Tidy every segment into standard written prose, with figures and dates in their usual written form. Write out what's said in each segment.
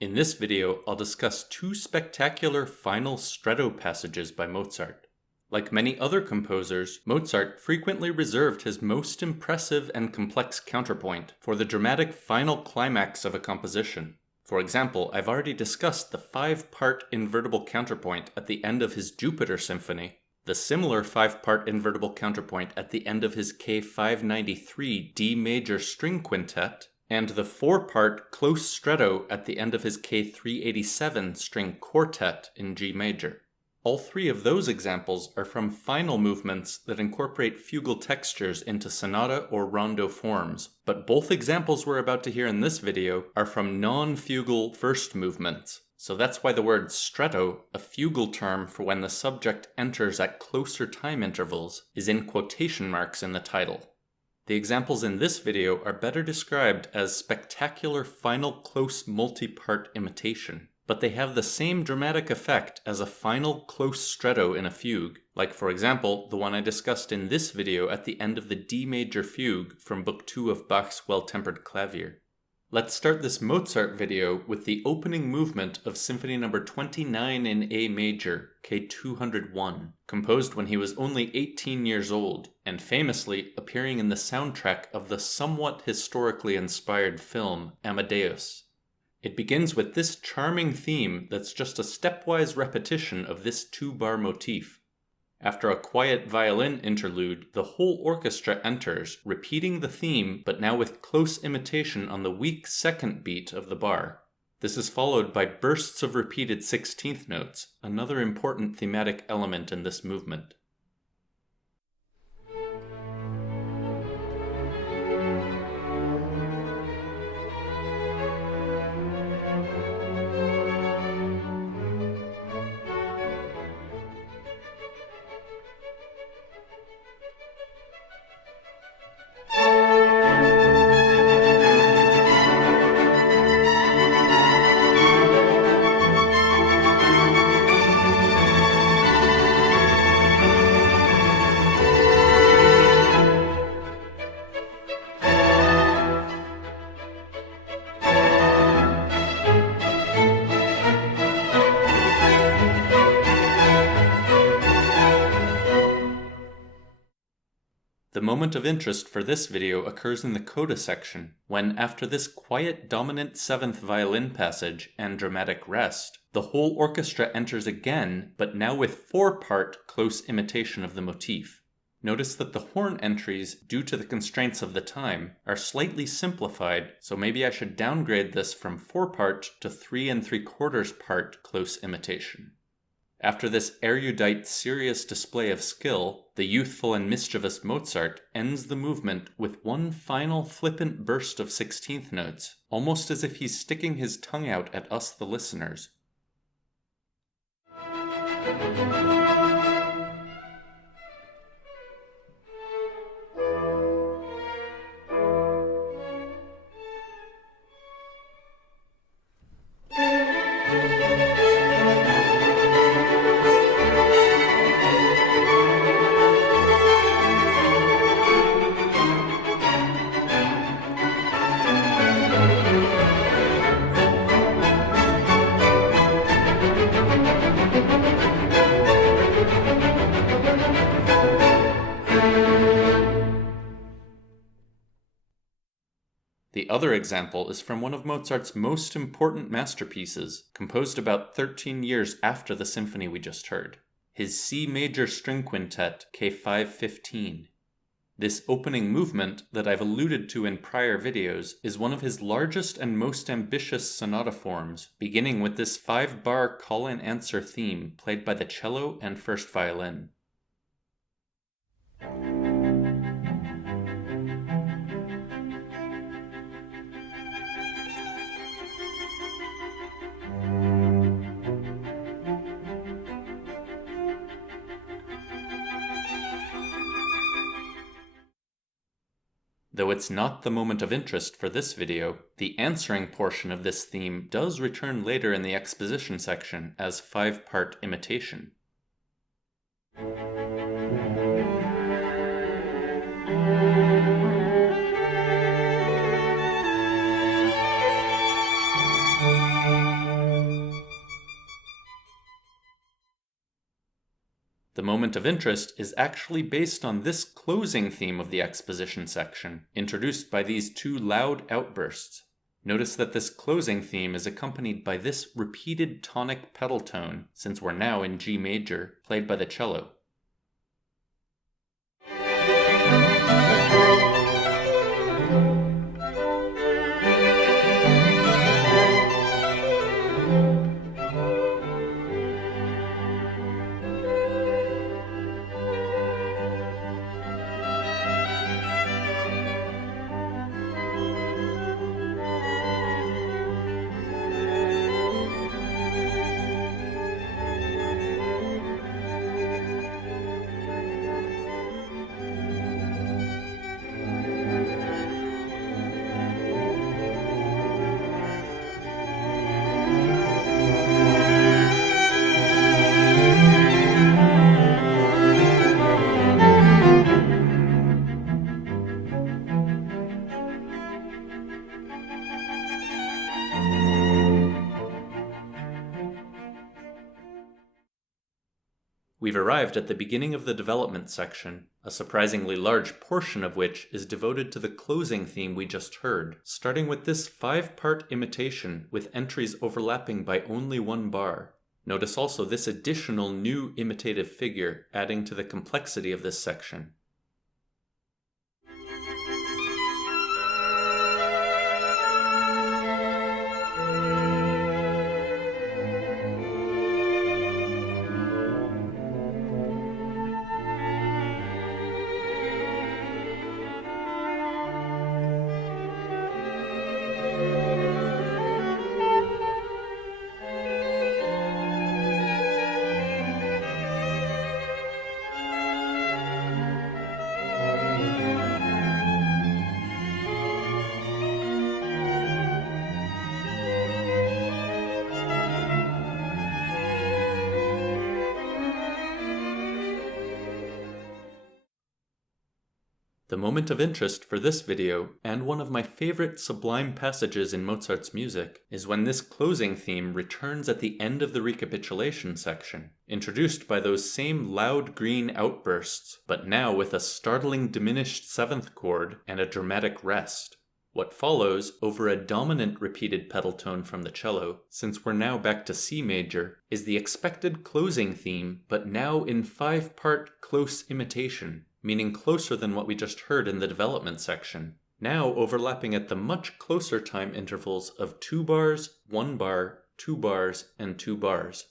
In this video, I'll discuss two spectacular final Stretto passages by Mozart. Like many other composers, Mozart frequently reserved his most impressive and complex counterpoint for the dramatic final climax of a composition. For example, I've already discussed the 5-part invertible counterpoint at the end of his Jupiter Symphony, the similar 5-part invertible counterpoint at the end of his K593 D major string quintet, and the 4-part close stretto at the end of his K387 string quartet in G major. All three of those examples are from final movements that incorporate fugal textures into sonata or rondo forms, but both examples we're about to hear in this video are from non-fugal first movements. So that's why the word stretto, a fugal term for when the subject enters at closer time intervals, is in quotation marks in the title. The examples in this video are better described as spectacular final close multi-part imitation, but they have the same dramatic effect as a final close stretto in a fugue, like for example the one I discussed in this video at the end of the D major fugue from Book 2 of Bach's Well-Tempered Clavier. Let's start this Mozart video with the opening movement of Symphony No. 29 in A major, K201, composed when he was only 18 years old, and famously appearing in the soundtrack of the somewhat historically inspired film Amadeus. It begins with this charming theme that's just a stepwise repetition of this 2-bar motif. After a quiet violin interlude, the whole orchestra enters, repeating the theme, but now with close imitation on the weak second beat of the bar. This is followed by bursts of repeated 16th notes, another important thematic element in this movement. The moment of interest for this video occurs in the coda section, when after this quiet dominant 7th violin passage and dramatic rest, the whole orchestra enters again, but now with 4-part close imitation of the motif. Notice that the horn entries, due to the constraints of the time, are slightly simplified, so maybe I should downgrade this from 4-part to 3 3/4 part close imitation. After this erudite, serious display of skill, the youthful and mischievous Mozart ends the movement with one final flippant burst of 16th notes, almost as if he's sticking his tongue out at us, the listeners. The other example is from one of Mozart's most important masterpieces, composed about 13 years after the symphony we just heard, his C major string quintet K515. This opening movement, that I've alluded to in prior videos, is one of his largest and most ambitious sonata forms, beginning with this 5-bar call-and-answer theme played by the cello and first violin. Though it's not the moment of interest for this video, the answering portion of this theme does return later in the exposition section as 5-part imitation. The moment of interest is actually based on this closing theme of the exposition section, introduced by these two loud outbursts. Notice that this closing theme is accompanied by this repeated tonic pedal tone, since we're now in G major, played by the cello. We've arrived at the beginning of the development section, a surprisingly large portion of which is devoted to the closing theme we just heard, starting with this 5-part imitation with entries overlapping by only 1 bar. Notice also this additional new imitative figure adding to the complexity of this section. The moment of interest for this video, and one of my favorite sublime passages in Mozart's music, is when this closing theme returns at the end of the recapitulation section, introduced by those same loud green outbursts, but now with a startling diminished 7th chord and a dramatic rest. What follows, over a dominant repeated pedal tone from the cello, since we're now back to C major, is the expected closing theme, but now in 5-part close imitation, meaning closer than what we just heard in the development section, now overlapping at the much closer time intervals of 2 bars, 1 bar, 2 bars, and 2 bars.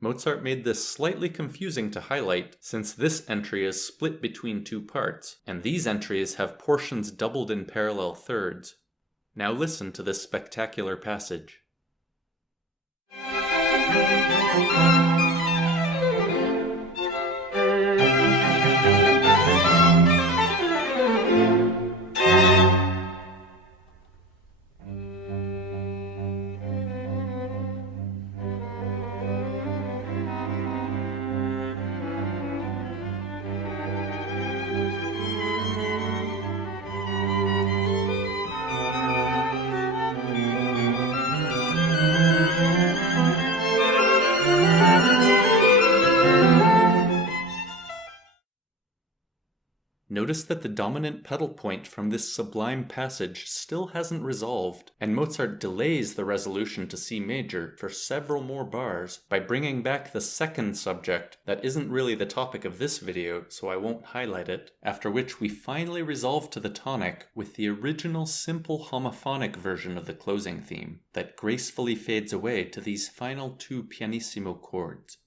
Mozart made this slightly confusing to highlight, since this entry is split between 2 parts, and these entries have portions doubled in parallel thirds. Now listen to this spectacular passage. Notice that the dominant pedal point from this sublime passage still hasn't resolved, and Mozart delays the resolution to C major for several more bars by bringing back the second subject that isn't really the topic of this video, so I won't highlight it, after which we finally resolve to the tonic with the original simple homophonic version of the closing theme that gracefully fades away to these final 2 pianissimo chords.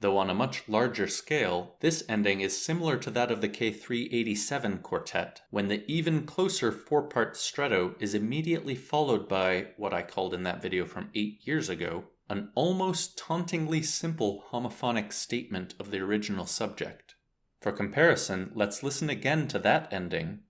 Though on a much larger scale, this ending is similar to that of the K387 quartet, when the even closer 4-part stretto is immediately followed by, what I called in that video from 8 years ago, an almost tauntingly simple homophonic statement of the original subject. For comparison, let's listen again to that ending.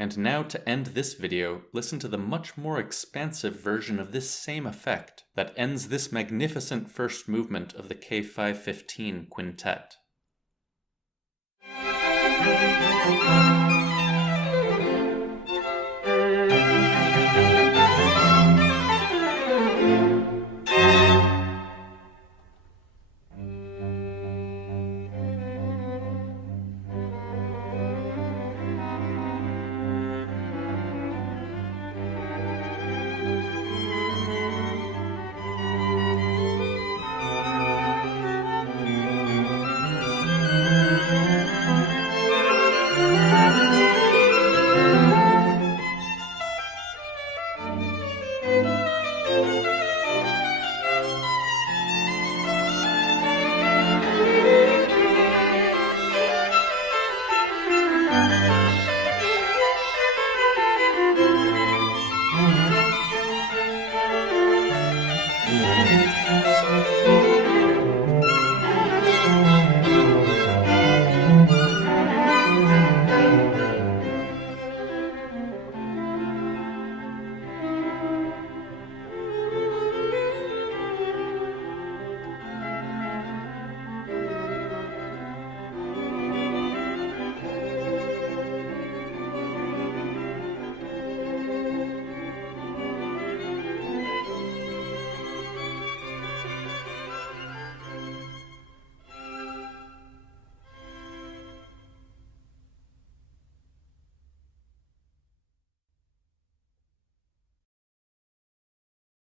And now to end this video, listen to the much more expansive version of this same effect that ends this magnificent first movement of the K515 Quintet.